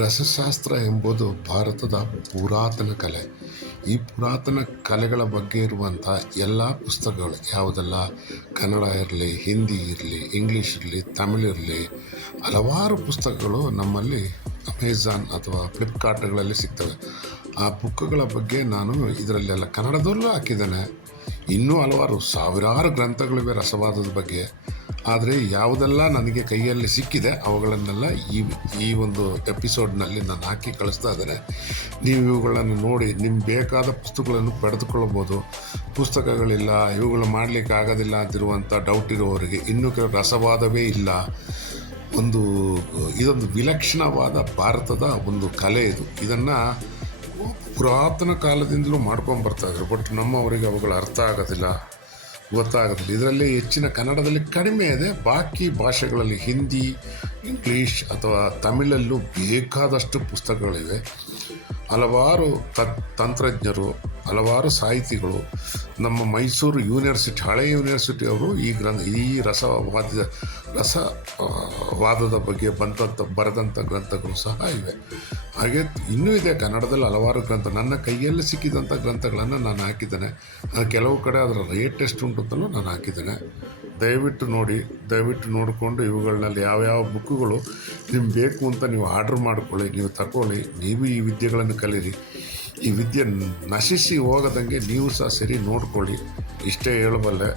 ರಸಶಾಸ್ತ್ರ ಎಂಬುದು ಭಾರತದ ಪುರಾತನ ಕಲೆ. ಈ ಪುರಾತನ ಕಲೆಗಳ ಬಗ್ಗೆ ಇರುವಂಥ ಎಲ್ಲ ಪುಸ್ತಕಗಳು ಯಾವುದೆಲ್ಲ, ಕನ್ನಡ ಇರಲಿ, ಹಿಂದಿ ಇರಲಿ, ಇಂಗ್ಲೀಷ್ ಇರಲಿ, ತಮಿಳ್ ಇರಲಿ, ಹಲವಾರು ಪುಸ್ತಕಗಳು ನಮ್ಮಲ್ಲಿ ಅಮೆಝಾನ್ ಅಥವಾ ಫ್ಲಿಪ್ಕಾರ್ಟ್ಗಳಲ್ಲಿ ಸಿಗ್ತವೆ. ಆ ಬುಕ್ಗಳ ಬಗ್ಗೆ ನಾನು ಇದರಲ್ಲೆಲ್ಲ ಕನ್ನಡದಲ್ಲೂ ಹಾಕಿದ್ದೇನೆ. ಇನ್ನೂ ಹಲವಾರು ಸಾವಿರಾರು ಗ್ರಂಥಗಳಿವೆ ರಸವಾದದ ಬಗ್ಗೆ. ಆದರೆ ಯಾವುದೆಲ್ಲ ನನಗೆ ಕೈಯಲ್ಲಿ ಸಿಕ್ಕಿದೆ ಅವುಗಳನ್ನೆಲ್ಲ ಈ ಒಂದು ಎಪಿಸೋಡ್ನಲ್ಲಿ ನಾನು ಹಾಕಿ ಕಳಿಸ್ತಾ ಇದ್ದೇನೆ. ನೀವು ಇವುಗಳನ್ನು ನೋಡಿ ನಿಮ್ಗೆ ಬೇಕಾದ ಪುಸ್ತಕಗಳನ್ನು ಪಡೆದುಕೊಳ್ಳಬಹುದು. ಪುಸ್ತಕಗಳಿಲ್ಲ, ಇವುಗಳು ಮಾಡಲಿಕ್ಕೆ ಆಗೋದಿಲ್ಲ ಅಂತಿರುವಂಥ ಡೌಟ್ ಇರುವವರಿಗೆ, ಇನ್ನೂ ಕೆಲವು ರಸವಾದವೇ ಇಲ್ಲ, ಇದೊಂದು ವಿಲಕ್ಷಣವಾದ ಭಾರತದ ಒಂದು ಕಲೆ ಇದು. ಇದನ್ನು ಪುರಾತನ ಕಾಲದಿಂದಲೂ ಮಾಡ್ಕೊಂಡು ಬರ್ತಾಯಿದ್ರು. ಬಟ್ ನಮ್ಮವರಿಗೆ ಅವುಗಳು ಅರ್ಥ ಆಗೋದಿಲ್ಲ, ಗೊತ್ತಾಗೋದಿಲ್ಲ. ಇದರಲ್ಲಿ ಹೆಚ್ಚಿನ ಕನ್ನಡದಲ್ಲಿ ಕಡಿಮೆ ಇದೆ. ಬಾಕಿ ಭಾಷೆಗಳಲ್ಲಿ ಹಿಂದಿ, ಇಂಗ್ಲೀಷ್ ಅಥವಾ ತಮಿಳಲ್ಲೂ ಬೇಕಾದಷ್ಟು ಪುಸ್ತಕಗಳಿವೆ. ಹಲವಾರು ತಂತ್ರಜ್ಞರು, ಹಲವಾರು ಸಾಹಿತಿಗಳು, ನಮ್ಮ ಮೈಸೂರು ಯೂನಿವರ್ಸಿಟಿ, ಹಳೆಯ ಯೂನಿವರ್ಸಿಟಿಯವರು ಈ ರಸವಾದದ ಬಗ್ಗೆ ಬರೆದಂಥ ಗ್ರಂಥಗಳು ಸಹ ಇವೆ. ಹಾಗೆ ಇನ್ನೂ ಇದೆ ಕನ್ನಡದಲ್ಲಿ ಹಲವಾರು ಗ್ರಂಥ. ನನ್ನ ಕೈಯಲ್ಲಿ ಸಿಕ್ಕಿದಂಥ ಗ್ರಂಥಗಳನ್ನು ನಾನು ಹಾಕಿದ್ದೇನೆ. ಕೆಲವು ಕಡೆ ಅದರ ರೇಟ್ ಎಷ್ಟು ಉಂಟು ನಾನು ಹಾಕಿದ್ದೇನೆ. ದಯವಿಟ್ಟು ನೋಡಿ, ದಯವಿಟ್ಟು ನೋಡಿಕೊಂಡು ಇವುಗಳಲ್ಲಿ ಯಾವ್ಯಾವ ಬುಕ್ಕುಗಳು ನಿಮ್ಗೆ ಬೇಕು ಅಂತ ನೀವು ಆರ್ಡ್ರ್ ಮಾಡ್ಕೊಳ್ಳಿ, ನೀವು ತಗೊಳ್ಳಿ. ನೀವು ಈ ವಿದ್ಯೆಗಳನ್ನು ಕಲೀರಿ. ಈ ವಿದ್ಯೆ ನಶಿಸಿ ಹೋಗದಂಗೆ ನೀವು ಸಹ ಸರಿ ನೋಡ್ಕೊಳ್ಳಿ. ಇಷ್ಟೇ ಹೇಳಬಲ್ಲೆ,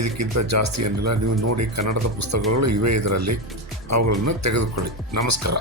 ಇದಕ್ಕಿಂತ ಜಾಸ್ತಿ ಏನಿಲ್ಲ. ನೀವು ನೋಡಿ, ಕನ್ನಡದ ಪುಸ್ತಕಗಳು ಇವೆ ಇದರಲ್ಲಿ, ಅವುಗಳನ್ನು ತೆಗೆದುಕೊಳ್ಳಿ. ನಮಸ್ಕಾರ.